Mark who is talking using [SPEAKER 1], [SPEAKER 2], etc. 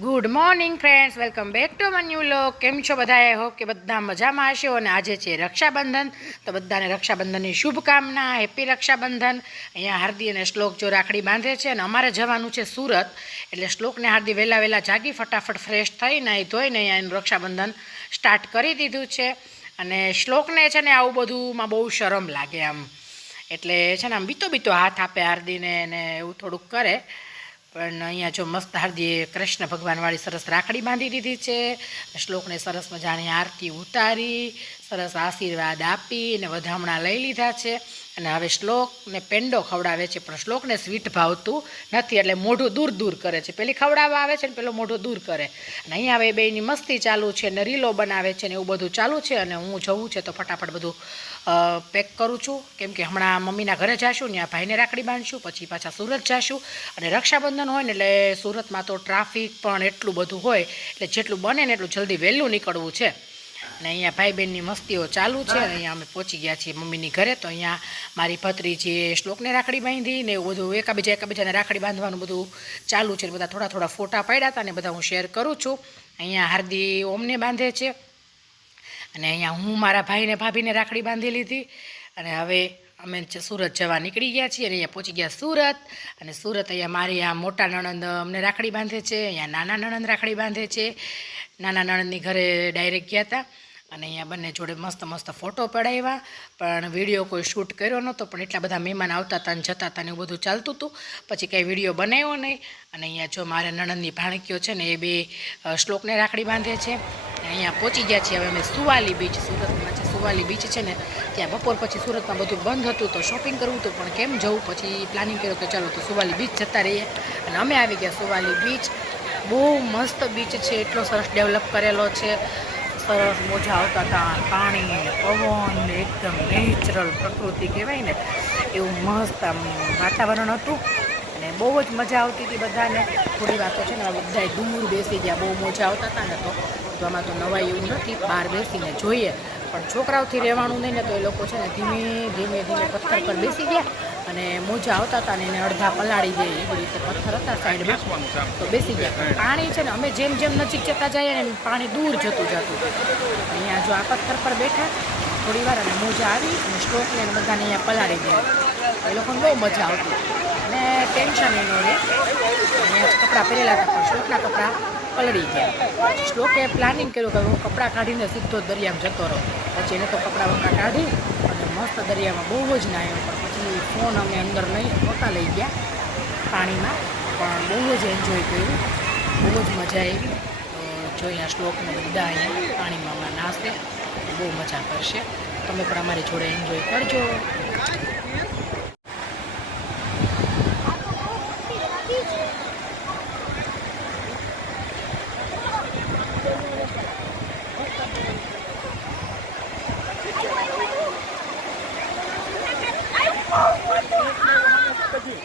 [SPEAKER 1] Good morning friends welcome back to મન યુ લોક કેમ છો બધા આઈ હોપ કે બધા મજામાં હશો અને આજે છે રક્ષાબંધન. તો બધાને રક્ષાબંધનની શુભકામના હેપી રક્ષાબંધન. અહીંયા હાર્દી અને શ્લોક જો રાખડી બાંધે છે અને અમારે જવાનું છે સુરત. એટલે શ્લોકને હાર્દી વહેલા વહેલા જાગી ફટાફટ ફ્રેશ થઈને અહીં ધોઈને અહીંયા એનું રક્ષાબંધન સ્ટાર્ટ કરી દીધું છે. અને શ્લોકને છે ને આવું બધુંમાં બહુ શરમ લાગે આમ. એટલે છે ને આમ બીતો બીતો હાથ આપે હાર્દીને એને એવું થોડુંક કરે. પણ અહીંયા જો મસ્ત હાર્દીએ કૃષ્ણ ભગવાનવાળી સરસ રાખડી બાંધી દીધી છે, શ્લોકને સરસ મજાની આરતી ઉતારી સરસ આશીર્વાદ આપી અને વધામણા લઈ લીધા છે. અને હવે શ્લોકને પેંડો ખવડાવે છે, પણ શ્લોકને સ્વીટ ભાવતું નથી, એટલે મોઢું દૂર દૂર કરે છે. પેલી ખવડાવવા આવે છે ને પેલો મોઢું દૂર કરે. અને અહીંયા હવે બેની મસ્તી ચાલુ છે, ને રીલો બનાવે છે ને એવું બધું ચાલુ છે, અને હું જવું છે તો ફટાફટ બધું પેક કરું છું. કેમ કે હમણાં મમ્મીના ઘરે જાશું આ ભાઈને રાખડી બાંધશું, પછી પાછા સુરત જાશું. અને રક્ષાબંધન હોય ને એટલે સુરતમાં તો ટ્રાફિક પણ એટલું બધું હોય, એટલે જેટલું બને ને એટલું જલ્દી વહેલું નીકળવું છે. અને અહીંયા ભાઈ બહેનની મસ્તીઓ ચાલુ છે અને અહીંયા અમે પહોંચી ગયા છીએ મમ્મીની ઘરે. તો અહીંયા મારી ભત્રીજીએ શ્લોકને રાખડી બાંધી ને એવું બધું એકાબીજા એકાબીજાને રાખડી બાંધવાનું બધું ચાલુ છે. બધા થોડા થોડા ફોટા પાડ્યા હતા ને બધા હું શેર કરું છું. અહીંયા હાર્દી ઓમને બાંધે છે. અને અહીંયા હું મારા ભાઈને ભાભીને રાખડી બાંધી લીધી. અને હવે અમે સુરત જવા નીકળી ગયા છીએ અને અહીંયા પહોંચી ગયા સુરત. અને સુરત અહીંયા મારી આ મોટા નણંદ અમને રાખડી બાંધે છે. અહીંયા નાના નણંદ રાખડી બાંધે છે. નાના નણંદની ઘરે ડાયરેક્ટ ગયા હતા. અને અહીંયા બંને જોડે મસ્ત મસ્ત ફોટો પડાવ્યા. પણ વીડિયો કોઈ શૂટ કર્યો નહોતો, પણ એટલા બધા મહેમાન આવતા હતા ને જતા હતા ને બધું ચાલતું હતું. પછી કંઈ વીડિયો બનાવ્યો નહીં. અને અહીંયા જો મારા નણંદની ભાણકીઓ છે ને એ બે શ્લોકને રાખડી બાંધે છે. અહીંયા પહોંચી ગયા છીએ. હવે અમે સુવાલી બીચ સુરતમાં છે, સુવાલી બીચ છે ને, ત્યાં બપોર પછી સુરતમાં બધું બંધ હતું તો શોપિંગ કરવું હતું, પણ કેમ જવું? પછી પ્લાનિંગ કર્યું કે ચાલો તો સુવાલી બીચ જતા રહીએ. અને અમે આવી ગયા સુવાલી બીચ બહુ મસ્ત બીચ છે, એટલો સરસ ડેવલપ કરેલો છે. સરસ મોજા આવતા હતા. પાણી, પવન, એકદમ નેચરલ પ્રકૃતિ કહેવાય ને. એવું મસ્ત આમ વાતાવરણ હતું. અને બહુ જ મજા આવતી હતી બધાને. થોડી વાતો છે ને બધા દૂર બેસી ગયા, બહુ મોજા આવતા હતા ને તો આમાં તો નવાઈ એવું નથી, બહાર બેસીને જોઈએ. પણ છોકરાઓથી રહેવાનું નહીં ને તો એ લોકો છે ને ધીમે ધીમે ધીમે પથ્થર પર બેસી ગયા. અને મોજા આવતા હતા ને એને અડધા પલાળી દે એવી રીતે પથ્થર હતા સાઈડમાં. તો બેસી ગયા. પાણી છે ને અમે જેમ જેમ નજીક જતા જઈએ ને પાણી દૂર જતું જતું. અહીંયા જો આ પથ્થર પર બેઠા, થોડી વાર અને મોજા આવી અને સ્ટ્રોકને લઈને બધાને અહીંયા પલાળી ગયા એ લોકોને બહુ મજા આવતી. અને ટેન્શન એનું રહે અહીંયા કપડાં પહેરેલા હતા, પણ શ્લોકના કપડાં પલળી ગયા. સ્ટોકે પ્લાનિંગ કર્યું કે હું કપડાં કાઢીને સીધો દરિયામાં જતો રહો. પછી એને તો કપડાં બપડા કાઢી અને મસ્ત દરિયામાં બહુ જ નાયો પણ પછી ફોન અમે અંદર નહીં પોતા લઈ ગયા પાણીમાં. પણ બહુ જ એન્જોય કર્યું. બહુ જ મજા આવી. જો અહીંયા શ્લોકને બધા અહીંયા પાણીમાં હમણાં નાસ્તે. બહુ મજા કરશે. તમે પણ અમારી જોડે એન્જોય કરજો. માતાજી